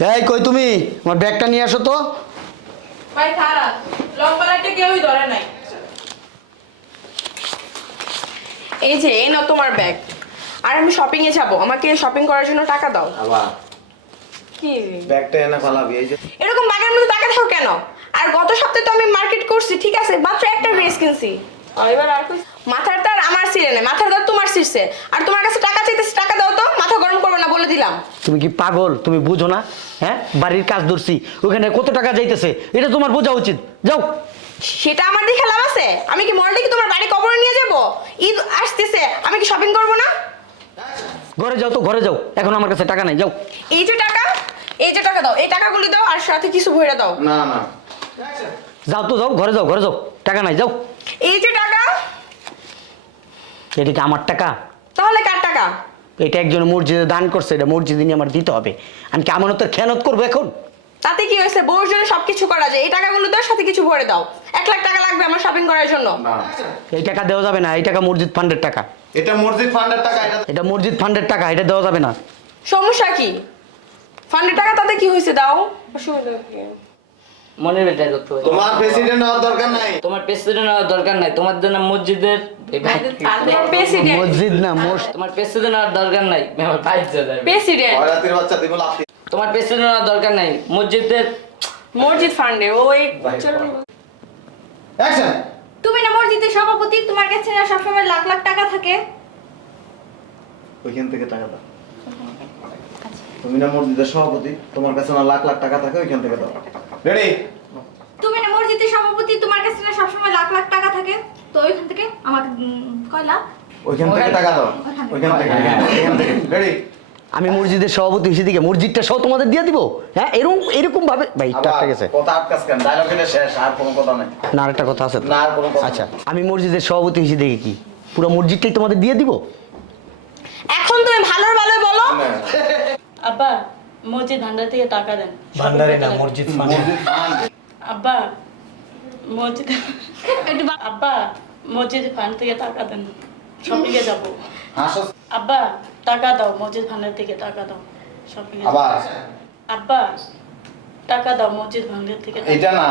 এই কই তুমি আমার ব্যাগটা নিয়ে আসো তো। ভাই খারাপ লম্বা লাইটটা কেউই ধরে নাই। এই যে এই নাও তোমার ব্যাগ। আর আমি শপিং এ যাব, আমাকে শপিং করার জন্য টাকা দাও। আবার কি ব্যাগটা এনে ফালাবি এই যে এরকম বাগের মধ্যে টাকা দাও কেন? আর গত সপ্তাহে তো আমি মার্কেট করছি, ঠিক আছে, মাত্র একটা ড্রেস কিনছি। এবার আর কই মাথার তার আমার ছিঁড়ে নেই, মাথার তার তোমার ছিঁড়ছে। আর তোমার কাছে টাকা চাইতেছি, টাকা দাও তো, মাথা গরম করবে না বলে দিলাম। তুমি কি পাগল? তুমি বুঝো না? হ্যাঁ, বাড়ির কাজ ধরছি, ওখানে কত টাকা যাইতেছে এটা তোমার বোঝা উচিত। যাও। সেটা আমার দেখে লাভ আছে? আমি কি মলটা কি তোমার বাড়ি কবরে নিয়ে যাব? ঈদ আসতেছে, আমি কি শপিং করব না? ঘরে যাও তো, ঘরে যাও, এখন আমার কাছে টাকা নাই, যাও। এই যে টাকা, এই যে টাকা দাও, এই টাকাগুলি দাও আর সাথে কিছু ভরে দাও। না না যাও তো, যাও, ঘরে যাও, ঘরে যাও, টাকা নাই, যাও। এই যে টাকা। এটা কি আমার টাকা? তাহলে কার টাকা? এটা একজন মসজিদে দান করছে, এটা মসজিদে নিয়ে আমার দিতে হবে। আমি কি আমানতের খেয়ানত করবো এখন? তাতে কি হয়েছে? বউর জন্য সবকিছু করা যায়। এই টাকাগুলো দাও, সাথে কিছু ভরে দাও। 1 লাখ টাকা লাগবে আমার শপিং করার জন্য। না এই টাকা দেওয়া যাবে না, এই টাকা মসজিদ ফান্ডের টাকা। এটা মসজিদ ফান্ডের টাকা, এটা এটা মসজিদ ফান্ডের টাকা, এটা দেওয়া যাবে না। সমস্যা কি? ফান্ডের টাকা তাতে কি হয়েছে? দাও। অসুবিধা কি? মনের বেটার করতে হবে। তোমার প্রেসিডেন্ট হওয়ার দরকার নাই। তোমার প্রেসিডেন্ট হওয়ার দরকার নাই, তোমার জন্য মসজিদের প্রেসিডেন্ট, মসজিদ না তোমার প্রেসিডেন্ট হওয়ার দরকার নাই, আমার ভাই যাবে। প্রেসিডেন্ট। রাতের বাচ্চা দিব লাফি। তোমার প্রেসিডেন্ট হওয়ার দরকার নাই, মসজিদের মসজিদ ফান্ডে ওই অ্যাকশন। তুমি না মসজিদের সভাপতি, তোমার কাছে না সবসময় লাখ লাখ টাকা থাকে। ওইখান থেকে টাকা দাও। তুমি না মসজিদের সভাপতি, তোমার কাছে না লাখ লাখ টাকা থাকে, ওইখান থেকে দাও। রেডি? তুমি না মসজিদের সভাপতি, তোমার কাছে না সবসময় লাখ লাখ টাকা থাকে। তো ওইখান থেকে আমাকে কয় লাখ? ওইখান থেকে টাকা দাও। ওইখান থেকে, এখান থেকে। রেডি? আমি মসজিদের সভাপতি হিসেবে দিকে মসজিদটা সহ তোমাদের দিয়ে দিব? হ্যাঁ, এরকম এরকম ভাবে ভাই আবার টাকা গেছে। কথা আটকাস কেন? ডায়লগ এটা শেষ, আর কোনো কথা নাই। না, আরেকটা কথা আছে তো। না, আর কোনো কথা আচ্ছা, নেই। আমি মসজিদের সভাপতি হিসেবে দেখে কি পুরো মসজিদটাই তোমাদের দিয়ে দিব? এখন তুমি ভালোর ভালো বলো। আব্বা মসজিদ ভান্ডার থেকে টাকা দেন। ভান্ডারে না, মসজিদ ফান্ডে। মসজিদ ফান্ড। আব্বা মসজিদ আব্বা মসজিদ ফান্ড থেকে টাকা দেন, শপিং এ যাবো। হাসো। আব্বা টাকা দাও, মসজিদ ভান্ডার থেকে টাকা দাও, শপিং এ আবার আব্বা টাকা দাও, মসজিদ ভান্ডার থেকে টাকা এটা না।